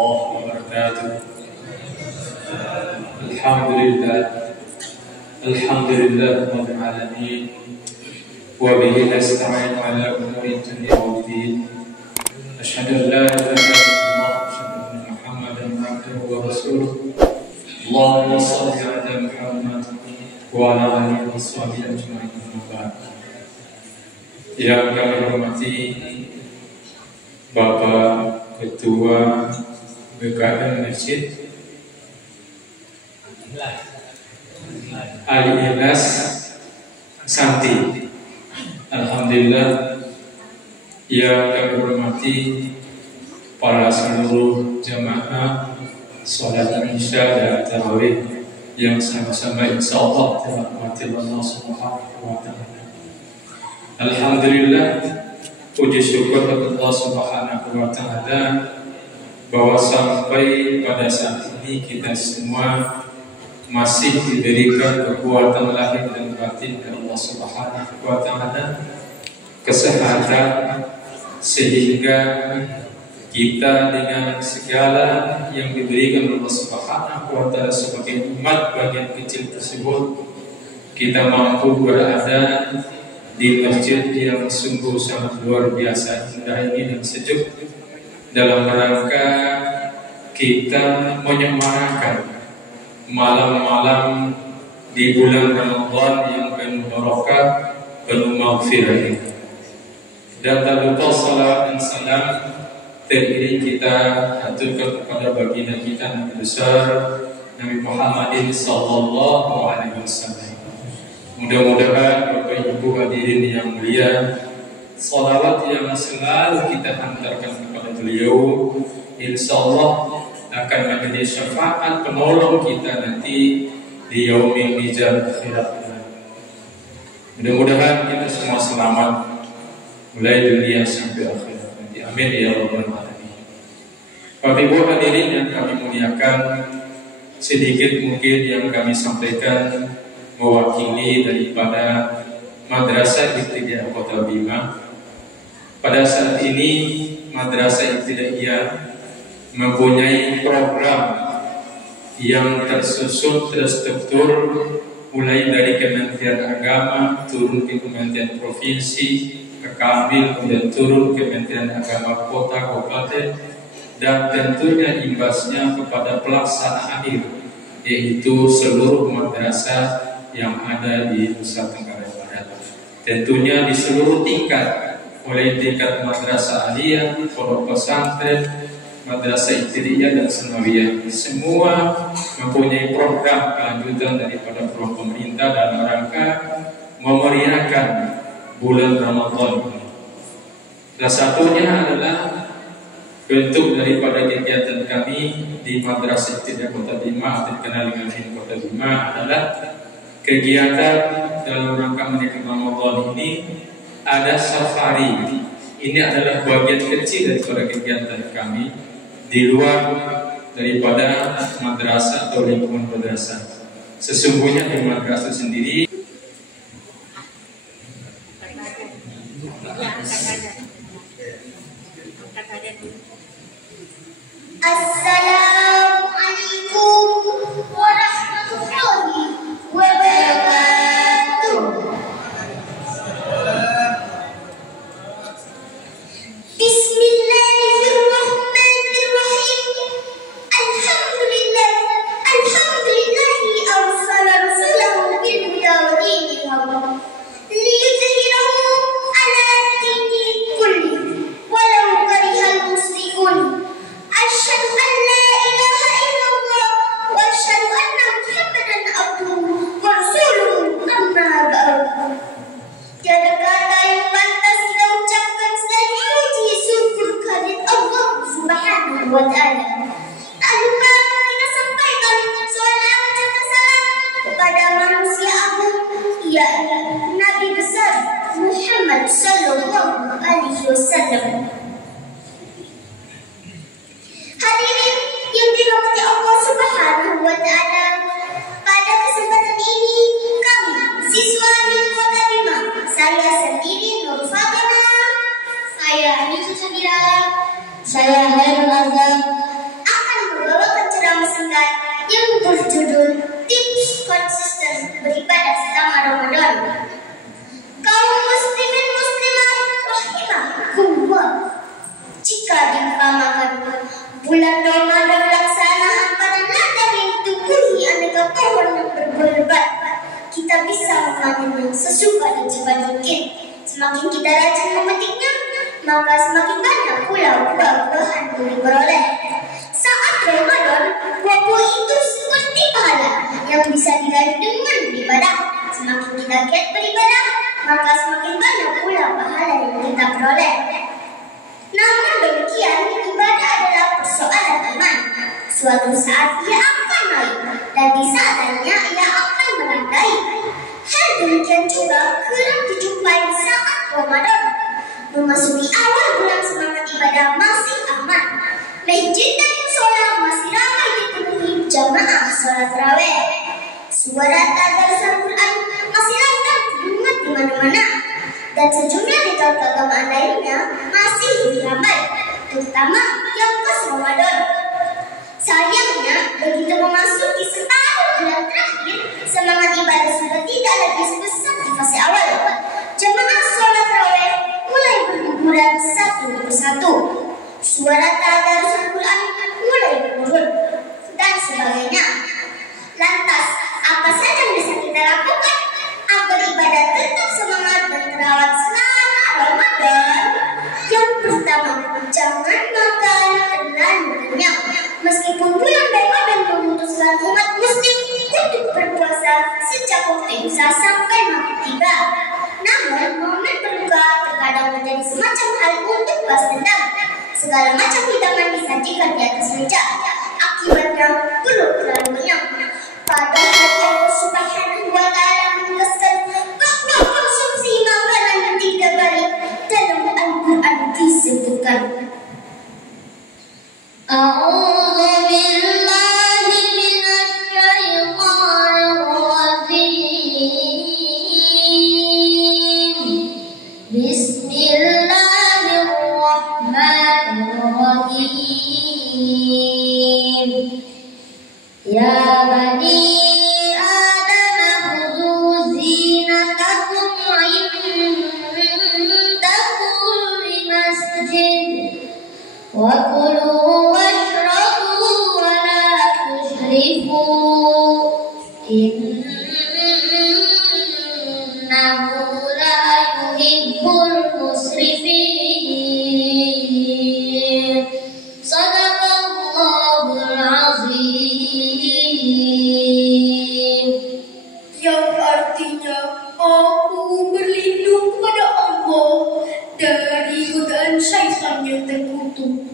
warahmatullahi wabarakatuh. Alhamdulillah rabbil alamin. Wa bihi nasta'in ala umuri dunya waddin. Asyhadu an la ilaha illallah wa asyhadu anna Muhammadan abduhu wa rasuluh. Allahumma shalli ala Muhammad wa ala alihi wa sahbihi ajma'in. Yang kami hormati Bapak Ketua BKM Masjid Ali Ilyas Santi. Alhamdulillah. Yang kami hormati para seluruh jamaah sholat Isya dan Tarawih yang sama-sama insyaallah dirahmati Allah Subhanahu wa taala. Alhamdulillah, puji syukur kepada Allah Subhanahu wa taala bahwa sampai pada saat ini kita semua masih diberikan kekuatan lahir dan batin dari Allah Subhanahu wa taala, kesehatan, sehingga kita dengan segala yang diberikan Allah Subhanahu wa taala sebagai umat bagian kecil tersebut, kita mampu berada di masjid yang sungguh sangat luar biasa indah ini dan sejuk, dalam rangka kita menyemarakan malam-malam di bulan Ramadan yang penuh barakah, penuh maghfirah ini. Dan tak lupa salawat dan salam terdiri kita aturkan kepada baginda kita Nabi besar Nabi Muhammadin sallallahu alaihi wasallam. Mudah-mudahan Bapak Ibu hadirin yang mulia, salawat yang selalu kita hantarkan kepada beliau insyaallah akan menjadi syafaat penolong kita nanti di yaumil mizan akhirat. Mudah-mudahan kita semua selamat mulai dunia sampai akhirat nanti. Amin ya rabbal alamin. Bapak Ibu hadirin yang kami muliakan, sedikit mungkin yang kami sampaikan mewakili daripada Madrasah Ibtidaiyah Kota Bima. Pada saat ini Madrasah Ibtidaiyah mempunyai program yang tersusun terstruktur mulai dari Kementerian Agama turun ke Kementerian Provinsi, ke Kambil, kemudian turun ke Kementerian Agama Kota Kabupaten, dan tentunya imbasnya kepada pelaksana akhir, yaitu seluruh madrasah yang ada di Nusa Tenggara Barat. Tentunya di seluruh tingkat, mulai tingkat madrasah aliyah, pondok pesantren, madrasah ibtidaiyah dan sanawiyah, semua mempunyai program kelanjutan daripada program pemerintah dalam rangka memeriahkan bulan Ramadan ini. Salah satunya adalah bentuk daripada kegiatan kami di Madrasah Ibtidaiyah Kota Bima atau dikenal dengan Kota Bima adalah kegiatan dalam rangka menikmati Ramadan ini ada safari. Ini adalah bagian kecil daripada kegiatan kami di luar daripada madrasah atau lingkungan madrasah. Sesungguhnya di madrasah sendiri Assalamualaikum warahmatullahi wabarakatuh. Bismillahirrahmanirrahim. Alhamdulillahi arsala rasulahu bil huda wa dinil haqq liyudhhirahu ala dini kulli walau karihal musyrikun. Asyhadu an la ilaha illallah wa asyhadu anna Muhammadan abduhu wa rasuluhu, amma ba'du. Tiada kata yang pantas kita ucapkan selain memuji syukur kehadirat Allah Subhanahu wa taala. Tak lupa kita sampaikan salawat serta salam kepada manusia agung, yakni Nabi besar Muhammad sallallahu alaihi wasallam. Hadirin yang dirahmati Allah Subhanahu wa taala, pada kesempatan ini kami siswa di Kota Bima, saya sendiri Nur Fatimah, saya Nisa Sabira, saya Hairul Azhar, Bulan Ramadan laksana hamparan ladang yang ditumbuhi aneka pohon yang berbuah-buah. Kita bisa memanennya sesuka dan cepat mungkin. Semakin kita rajin memetiknya, maka semakin banyak pula buah-buahan yang diperoleh. Saat Ramadan, buah-buah itu seperti pahala yang bisa diraih dengan beribadah. Semakin kita giat beribadah, maka semakin banyak pula pahala yang kita peroleh. Namun demikian, ibadah adalah persoalan iman. Suatu saat ia akan naik, dan di saatnya ia akan melandai. Hal demikian juga kerap dijumpai saat Ramadan. Memasuki awal bulan semangat ibadah masih aman. Masjid dan musola masih ramai dipenuhi jamaah sholat tarawih. Suara tadarus Al-Quran masih lantang terdengar di mana-mana. Dan sejumlah ritual keagamaan lainnya masih diramai, terutama yang pas Ramadan. Sayangnya, begitu memasuki setahun bulan terakhir, semangat ibadah sudah tidak lagi sebesar di fase awal. Jemaah sholat tarawih mulai berguguran satu persatu. Suara tadarus Al-Quran mulai menurun, dan sebagainya. Lantas, apa saja yang bisa kita lakukan agar ibadah tetap semangat dan terawat selama Ramadan? Yang pertama, jangan makan terlalu kenyang. Meskipun bulan Ramadan memutuskan umat muslim untuk berpuasa sejak waktu imsak sampai maghrib tiba, namun momen berbuka terkadang menjadi semacam hal untuk balas dendam. Segala macam hidangan disajikan di atas meja, akibatnya perut terlalu kenyang. Padahal Allah Subhanahu wa Ta'ala menegaskan bahwa konsumsi makanan yang tidak baik dalam Al-Quran disebutkan. A'udzu billahi minasy syaithanir rajim. Bismillahirrahmanirrahim. Ya bani Adam khudhu zinatakum 'inda kulli masjid wa kulu washrabu wa la tusrifu innahu la yuhibbul musrifin. Shadaqallahul azim. Yang artinya aku berlindung kepada Allah dari godaan syaitan yang terkutuk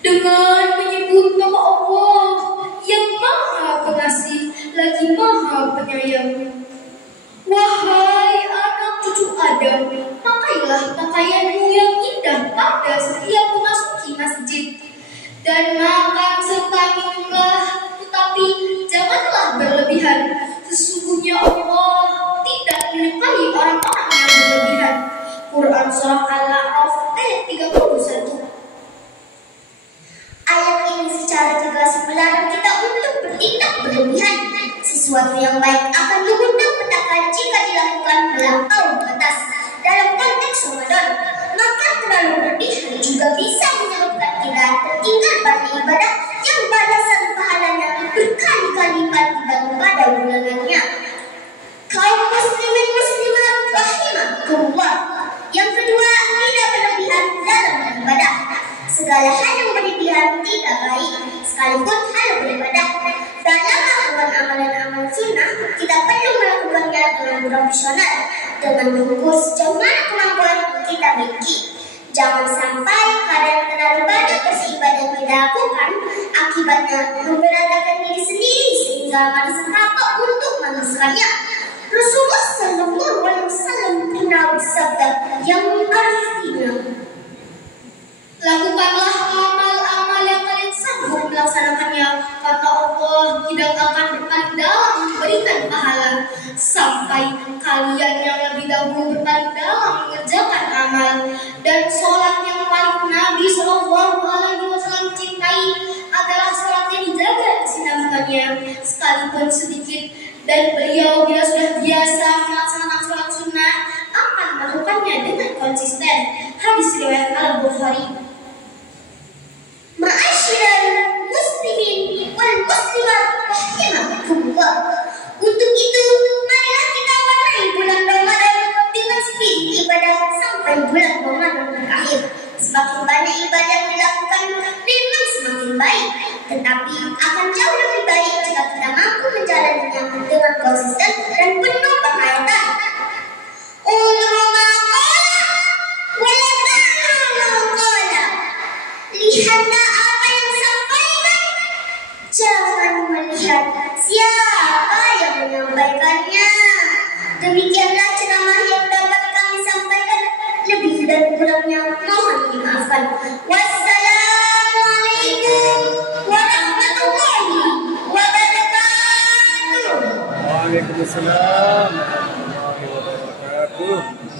dengan menyebut nama Allah yang Maha Pengasih lagi Maha Penyayang. Wahai anak cucu Adam, pakailah pakaianmu yang indah pada setiap memasuki masjid, dan makan serta minumlah, tetapi janganlah berlebihan. Sesungguhnya Allah tidak menyukai orang-orang yang berlebihan. Quran Surah Al-A'raf ayat 31. Ayat ini secara tegas melarang kita untuk bertindak berlebihan. Sesuatu yang baik akan mengundang petaka jika dilakukan melampaui batas. Dalam konteks Ramadan, maka terlalu berlebihan juga bisa menyebabkan kita tertinggal beribadah yang balasan pahalanya berkali-kali lipat pada bulanannya. Kaum muslimin muslimat rahimakumullah. Yang kedua, tidak berlebihan dalam beribadah. Segala hal yang berlebihan tidak baik, sekalipun hal beribadah. Dalam melakukan amalan-amalan sunnah, kita perlu melakukannya dengan profesional, dengan mengukur sejauh mana kemampuan kita miliki. Jangan sampai kadang terlalu banyak beribadah yang kita lakukan, akibatnya memberatkan diri sendiri sehingga merasa kapok untuk meneruskannya. Rasulullah Sallallahu Alaihi Wasallam pernah bersabda yang artinya, lakukanlah amal-amal yang kalian sanggup melaksanakannya, karena Allah tidak akan berpaling dalam memberikan pahala sampai kalian yang lebih dahulu berpaling dalam mengerjakan amal. Dan sholat yang paling Nabi Shallallahu Alaihi Wasallam cintai adalah sholat yang dijaga kesinambungannya sekalipun sedikit, dan beliau bila sudah biasa melaksanakan sholat sunnah akan melakukannya dengan konsisten. Hadis riwayat Al-Bukhari. Ma'asyiral tetapi akan jauh lebih baik jika kita mampu menjalaninya dengan konsisten dan penuh penghayatan. Lihatlah apa yang disampaikan, jangan melihat siapa yang menyampaikannya. Demikianlah ceramah yang dapat kami sampaikan. Lebih dan kurangnya mohon dimaafkan. Wassalamualaikum warahmatullahi wabarakatuh. Waalaikumsalam warahmatullahi wabarakatuh.